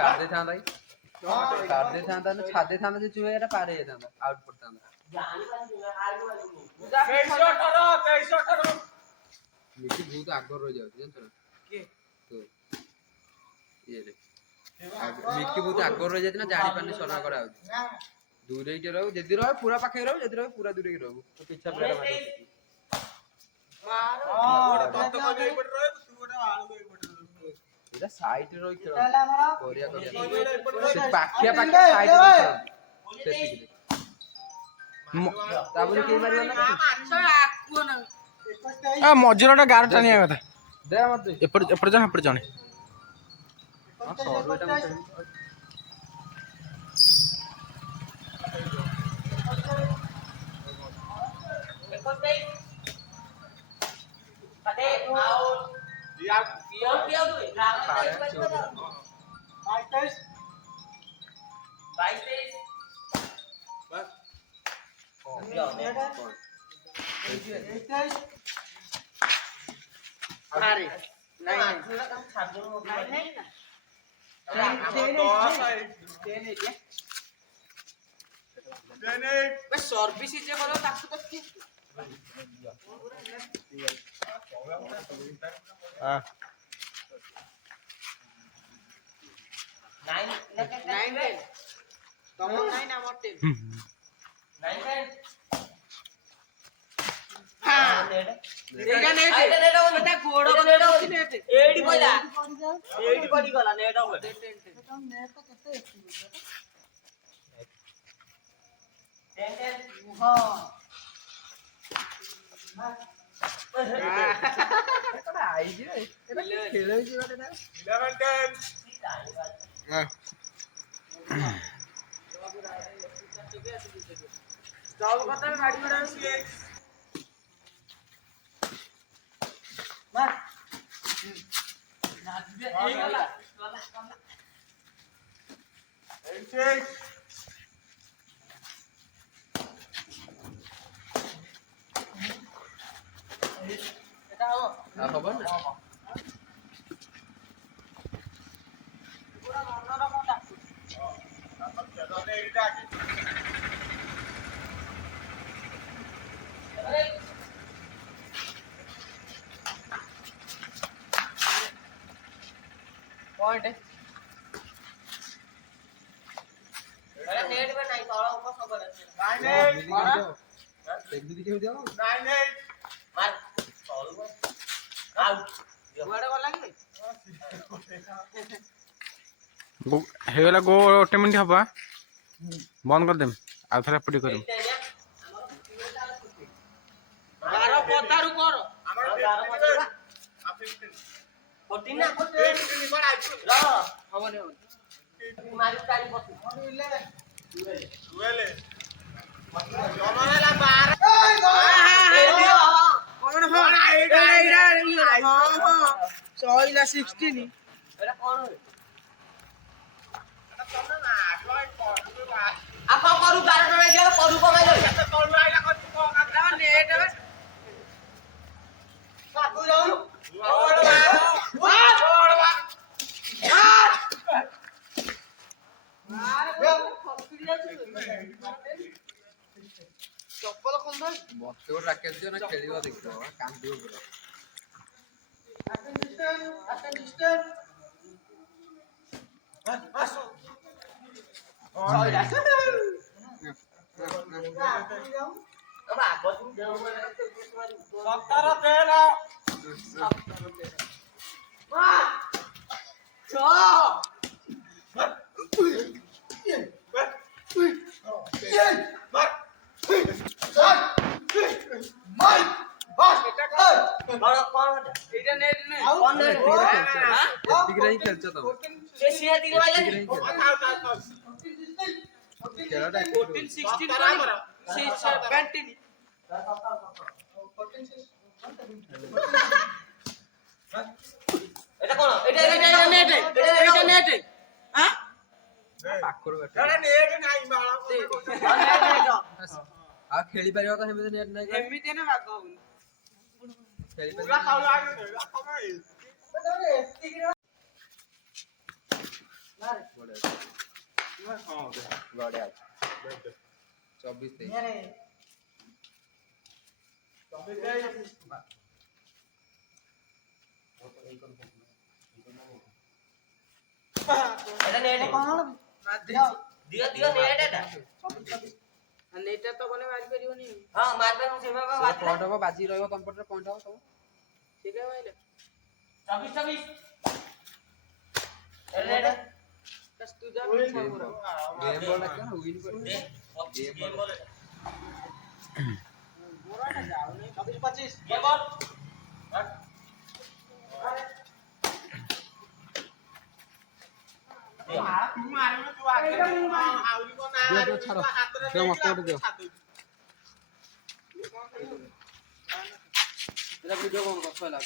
छाड़ दे था भाई छाड़ दे था ना छाड़ दे था ना जो है पार है था आउट पड़ता था मिकी बहुत आगे रह जाऊ जानतो के तो ये रे मिकी बहुत आगे रह जाती ना जानी पानी सरना करा दूर ही रहो जदी रहो पूरा पाखे रहो जदी रहो पूरा दूर ही रहो तो पीछा पूरा मारो मारो तत्त को नहीं पड़ रहा है तू गोटा आलू को पड़ रहा है इधर साइड रे रही खेल कोरिया से पाखिया पाखिया साइड रे से ताबरे के मारियो ना आको ना आ मजरटा गार टानिया कथा दे मत एपर एपर जाने एपर जाने हां सौरो एटा अरे नहीं सर्विस जे बोलो ताकू तो हां 9 तम 9 हमर 10 9 हां एटा नेट एटा बेटा गोड़ो नेट एडी पइला एडी पडी गला नेट हो नेट तो केते हां एटा आई जे एटा खेलो जी बाटे ना 11 10 हां जॉब करता है गाड़ी में मार खबर ना पूरा मनरा को डाकू पॉइंट है अरे नेट में नहीं तोड़ा ऊपर सब है 98 मारा एक भी दिखे दियो 98 मार तोड़ आउट गोड़ा वाला कि गो हेला गो ऑटोमेटिक हबा बंद कर देम आ थरा पटी करम 12 पतारु कर हमर 12 पतारु आ 15 14 ना 15 पर आइछु र हमने मारी टाइम पति 11 जमाला 12 कौन हो एटा हां हां सोइला 16 एटा कौन हो एटा तने ना ड्रॉइंग कर आपा करू 12 टका जे करू कमाइ ले करू आइला कर तू का नेट है सातु जाऊ चप्पल खंदा मते को राकेश जो ना खेलिबा देखो काम दियो पूरा अटेंशन आसो ओइला अब आगो तुम देउ 17 13 वाह छो खेलছো तो এটা কোন এটা নেট এটা নেট হ্যাঁ ପାଖରୁ ଏଟା ନେଟ୍ ନାହିଁ ବାଳ ଆଉ ଖେଳି ପାରିବ ତ ସେମିତି ନେଟ୍ ନାହିଁ ଏମିତି ନା ବାଗ ହଉନି ଖେଳି ପୁରା ପାରିବ ଖାଉ ଲାଗେ ବଢିଆ ଅଛି 24 23 এটা নেট କଣ ଦିଅ ଦିଅ ନେଟ୍ ଏଟା ନେଟା ତ ଗଲେ ମାରି ପାରିବନି ହଁ ମାରବେ ମୁଁ ସେବା ବାଜିଲା ପଏଣ୍ଟ ହବ ବାଜି ରହିବ କମ୍ପ୍ୟୁଟର ପଏଣ୍ଟ ହବ ସବୁ ସେଇଟା ମାଇଲେ 24 24 ଏଟା ତୁ ଯା ଗେମ୍ ବଲ୍ ଅଛି ନା ୱିନ୍ କରି ଦେ ଗେମ୍ ବଲ୍ ମୋରଟା ଯାଉନି 24 25 ଗେମ୍ ବଲ୍ ଛାଡ଼ ସେ ମସ୍ତ ଗୋଟେ ଦିଅ ଏଟା ଭିଡିଓ କଣ କରୁଛ ହେଲା